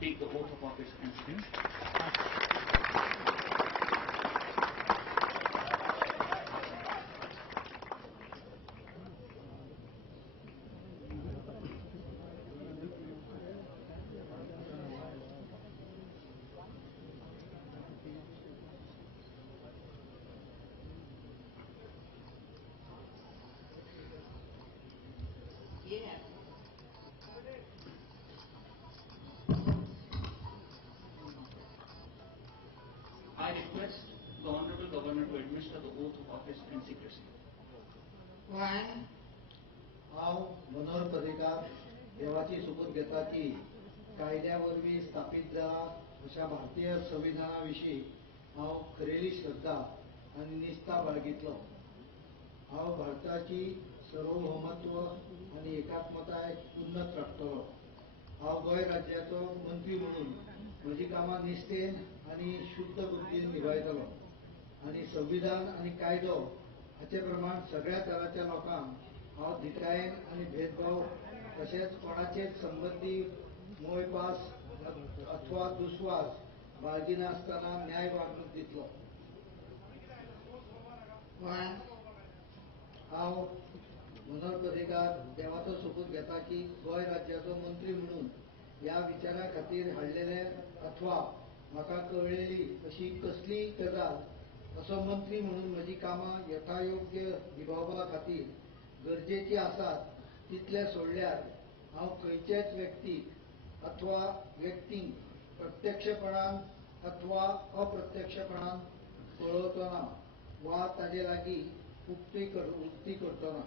take the oath of office and sit. I request the Honorable Governor to administer the oath of office in secrecy. One. हांव मनोहर पर्रीकार देवाची सोपूत घेता की कायद्यावरवीं स्थापीत जाला अशा भारतीय संविधानाविशीं हांव खरेली श्रद्धा आनी निस्ता बाळगितलो. हांव भारताची सार्वभौमत्व आनी एकात्मताय उन्नत राखतलो. हांव गोंय राज्याचो मंत्री म्हणून म्हजी कामां निश्ठेन आनी शुद्ध बुद्दीन निभायतलो आनी संविधान आनी कायदो हाचे प्रमाण सगळ्या तराच्या लोकांक हांव धिटायेन आनी भेदभाव तशेंच कोणाचेच संबंदी मोयपास अथवा दुस्वास बाळगिनासतना न्याय वागणूक दितलो. हांव मनोहर पर्रीकार देवाचो सोपूत घेता की गोंय राज्याचो मंत्री म्हणून ह्या विचारा खातीर हाडलेले अथवा म्हाका कळयली अशी कसलीय गजाल असो मंत्री म्हणून म्हजी कामां यथायोग्य निभावपा खातीर गरजेची आसात तितले सोडल्यार हांव खंयचेच व्यक्तीक अथवा व्यक्तींक प्रत्यक्षपणान अथवा अप्रत्यक्षपणान पळोवचो ना वा ताजे लागीं उक्ती करचो ना.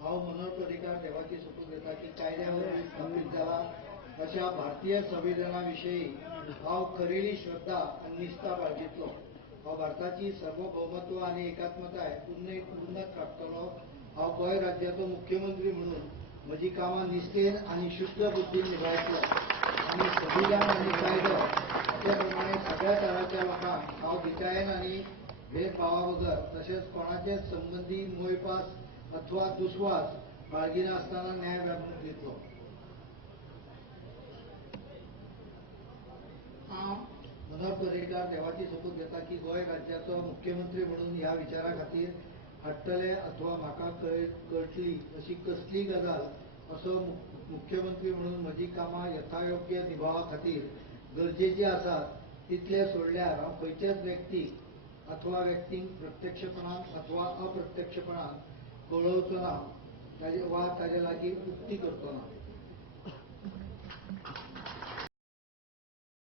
हांव मनोहर पर्रीकार देवाची सोपूत घेता की कायद्यावर स्थापीत जाला अशा भारतीय संविधानाविशयी हांव खरेली श्रद्धा आनी निस्ता बाळगितलो. हांव भारताची सार्वभौमत्व आनी एकात्मताय उन्नत राखतलो. हांव गोंय राज्याचो मुख्यमंत्री म्हणून म्हजी कामां निश्ठेन आनी शुद्ध बुद्दीन निभायतलो आनी संविधान आनी कायदो हाचे प्रमाणे सगळ्या तराच्या लोकांक हांव धिटायेन आनी भेदभावा बगर तशेंच कोणाचेच संबंदी मोयपास अथवा दुस्वास बाळगिनासतना न्याय वागणूक दितलो. मनोहर पर्रीकार देवाची सोपूत घेता की गोंय राज्याचो मुख्यमंत्री म्हणून ह्या विचारा खातीर हाडटले अथवा म्हाका कळटली अशी कसलीय गजाल असो मुख्यमंत्री म्हणून म्हजी कामां यथायोग्य निभावपा खातीर गरजेची आसात तितले सोडल्यार हांव खंयचेच व्यक्तीक अथवा व्यक्तींक प्रत्यक्षपणान अथवा अप्रत्यक्षपणान कळोवचो ना वा ताजे लागीं उक्ती करचो ना.